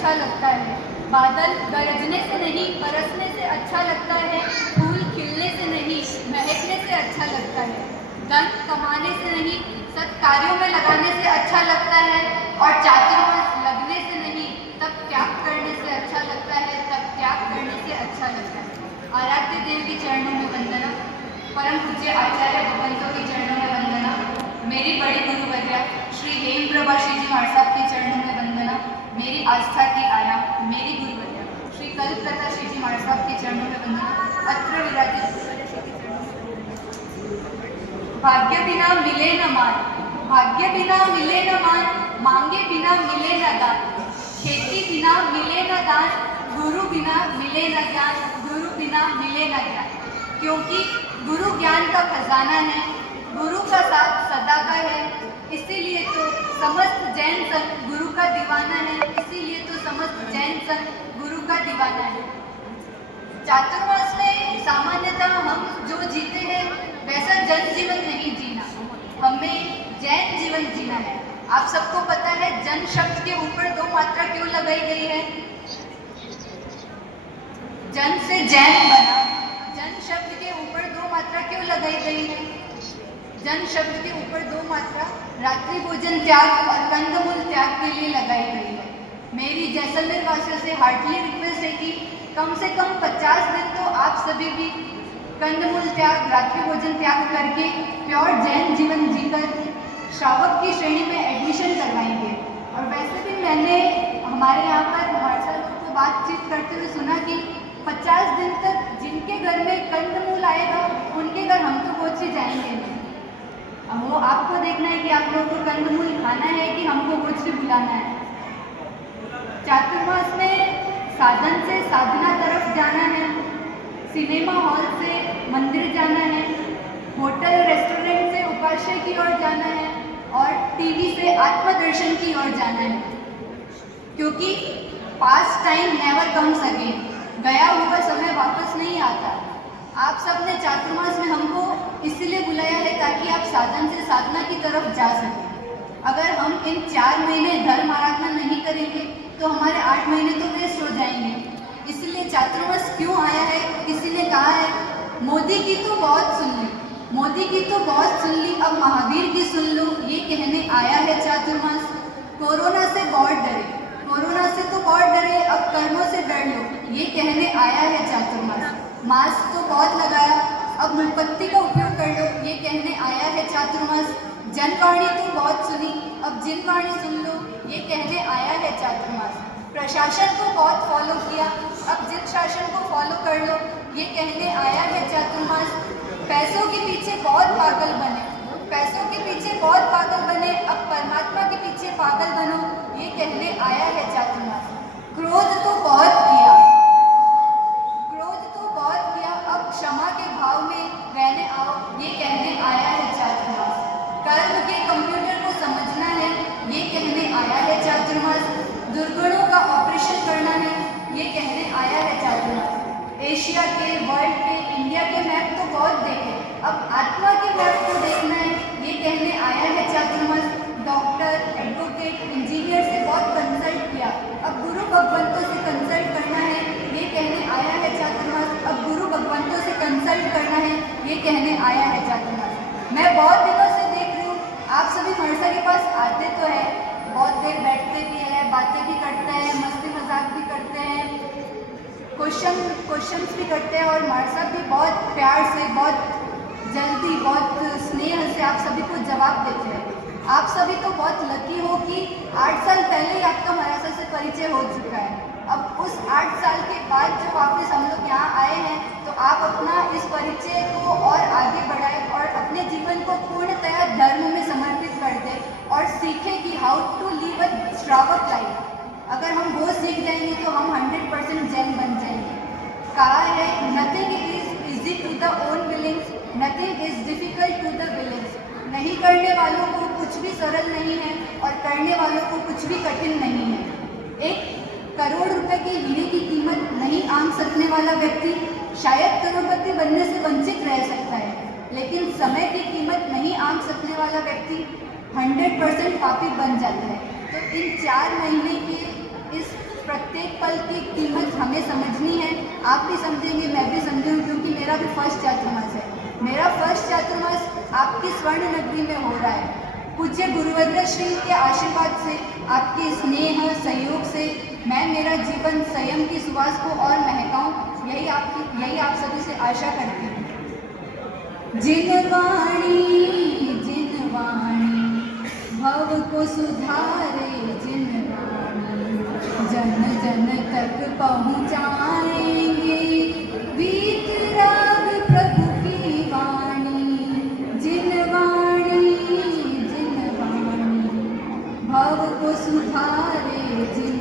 अच्छा लगता है। बादल गरजने से नहीं बरसने से अच्छा लगता है। फूल खिलने से नहीं महकने से अच्छा लगता है। धन कमाने से नहीं सत्कार्यों में लगाने से अच्छा लगता है। और चातुर्मास लगने से नहीं तब त्याग करने से अच्छा लगता है, तब त्याग करने से अच्छा लगता है। आराध्य देव के चरणों में वंदना। परम पूज्य आचार्य भगवंतों के चरणों में वंदना। मेरी बड़ी गुरुवर्या श्री हेमप्रभा श्री जी महाराज साहब के चरणों में वंदना। मेरी आस्था की आराम मेरी गुरुवर्या श्री कल्पलता श्री जी महाराज साहब के चरणों में वंदना। अत्र विराजित भाग्य बिना मिले न मान, भाग्य बिना मिले न मान, मांगे बिना मिले न दान, खेती बिना मिले न दान, गुरु बिना मिले न ज्ञान, गुरु बिना मिले न ज्ञान। क्योंकि गुरु ज्ञान का खजाना है, गुरु का साथ सदा का है, इसीलिए तो समस्त जैन संघ गुरु का दीवाना है, इसीलिए तो समस्त जैन संघ गुरु का दीवाना है। चातुर्मास में सामान्यतः हम जो जीते हैं वैसा जन जीवन नहीं जीना, हमें जैन जीवन जीना है। आप सबको पता है जन शब्द के ऊपर 2 मात्रा क्यों लगाई गई है? जन से जैन बना, जन शब्द के ऊपर 2 मात्रा क्यों लगाई गई है? जन शब्द के ऊपर 2 मात्रा रात्रि भोजन त्याग और कंदमूल त्याग के लिए लगाई गई है। मेरी जैसलमेर वासियों से हार्टली रिक्वेस्ट है कि कम से कम 50 दिन तो आप सभी भी कंदमूल त्याग, रात्रि भोजन त्याग करके प्योर जैन जीवन जीकर श्रावक की श्रेणी में एडमिशन करवाएंगे। और वैसे भी मैंने हमारे यहाँ पर महर्षा लोग को बातचीत करते हुए सुना कि 50 दिन तक जिनके घर में कंदमूल आएगा उनके घर हम तो गोची जाएंगे नहीं। अब वो आपको देखना है कि आप लोगों को कंदमूल खाना है कि हमको गोची बुलाना है। चातुर्मास में साधन से साधना तरफ जाना है, सिनेमा हॉल से मंदिर जाना है, होटल रेस्टोरेंट से उपास्य की ओर जाना है और टीवी से आत्मदर्शन की ओर जाना है। क्योंकि past time never comes again, गया हुआ समय वापस नहीं आता। आप सब ने चातुर्मास में हमको इसलिए बुलाया है ताकि आप साधन से साधना की तरफ जा सकें। अगर हम इन 4 महीने धर्म आराधना नहीं करेंगे तो हमारे 8 महीने तो वेस्ट हो जाएंगे। इसलिए चातुर्मास क्यों आया है? किसी ने कहा है मोदी की तो बहुत सुन ली, मोदी की तो बहुत सुन ली, अब महावीर की सुन लो, ये कहने आया है चातुर्मास। कोरोना से बहुत डरे, कोरोना से तो बहुत डरे, अब कर्मों से डर लो, ये कहने आया है चातुर्मास। मास्क तो बहुत लगाया, अब मुमबत्ती का उपयोग कर लो, ये कहने आया है चातुर्मास। जनवाणी तो बहुत सुनी, अब जिनवाणी सुन लो, ये कहने आया है चातुर्मास। प्रशासन को बहुत फॉलो किया, अब जिन शासन को फॉलो कर लो, ये कहने आया है चातुर्मास। पैसों के पीछे बहुत पागल बने, पैसों के पीछे बहुत पागल बने, अब परमात्मा के पीछे पागल बनो, ये कहने आया है चातुर्मास। क्रोध तो बहुत किया, क्रोध तो बहुत किया, अब क्षमा के भाव में रहने आओ, ये कहने आया है चातुर्मास। कर्म के कंप्यूटर को समझना है, ये कहने आया है चातुर्मास। दुर्गुणों का ऑपरेशन करना है, ये कहने आया है चातुर्मास। एशिया के, वर्ल्ड के, इंडिया के मैप तो बहुत देखे, अब आत्मा के मैप को देखना है, ये कहने आया है चातुर्मास। डॉक्टर, एडवोकेट, इंजीनियर से बहुत कंसल्ट किया, अब गुरु भगवंतों से कंसल्ट करना है, ये कहने आया है चातुर्मास। अब गुरु भगवंतों से कंसल्ट करना है, ये कहने आया है चातुर्मास। मैं बहुत दिनों से देख रही हूँ आप सभी महर्षा के पास आते तो है, बहुत देर बैठते भी हैं, बातें भी करते हैं, मस्ती मजाक भी करते हैं, क्वेश्चंस भी करते हैं और महर्षा भी बहुत प्यार से, बहुत जल्दी, बहुत स्नेह से आप सभी को जवाब देते हैं। आप सभी तो बहुत लकी हो कि 8 साल पहले ही आपका महर्षा से परिचय हो चुका है। अब उस 8 साल के बाद जो वापस हम लोग यहाँ आए हैं तो आप अपना इस परिचय को और आगे बढ़ाएं और अपने जीवन को पूर्णतया धर्म में समर्पित कर दें और सीखें कि हाउ टू लिव अ श्रावक लाइफ। अगर हम वो सीख जाएंगे तो हम 100% जैन बन जाएंगे। कहा है nothing is easy to the unwillings, nothing is difficult to the willings. नहीं करने वालों को कुछ भी सरल नहीं है और करने वालों को कुछ भी कठिन नहीं है। 1 करोड़ रुपए की हीरे की कीमत नहीं आंक सकने वाला व्यक्ति शायद करोड़पति बनने से वंचित रह सकता है, लेकिन समय की कीमत नहीं आंक सकने वाला व्यक्ति 100% पापी बन जाता है। तो इन 4 महीने के इस प्रत्येक पल की कीमत हमें समझनी है। आप भी समझेंगे, मैं भी समझूंगी, क्योंकि मेरा भी फर्स्ट चातुर्मास है। मेरा फर्स्ट चातुर्मास आपकी स्वर्ण नगरी में हो रहा है। पूज्य गुरुवज्र श्री के आशीर्वाद से, आपके स्नेह सहयोग से मैं मेरा जीवन संयम की सुवास को और महकाऊं, यही आप सभी से आशा करती हूँ। जिनवाणी भव को सुधारे, जिनवाणी जन जन तक पहुँचाएंगे, वीतराग प्रभु की वाणी। जिनवाणी भव को सुधारे, जिन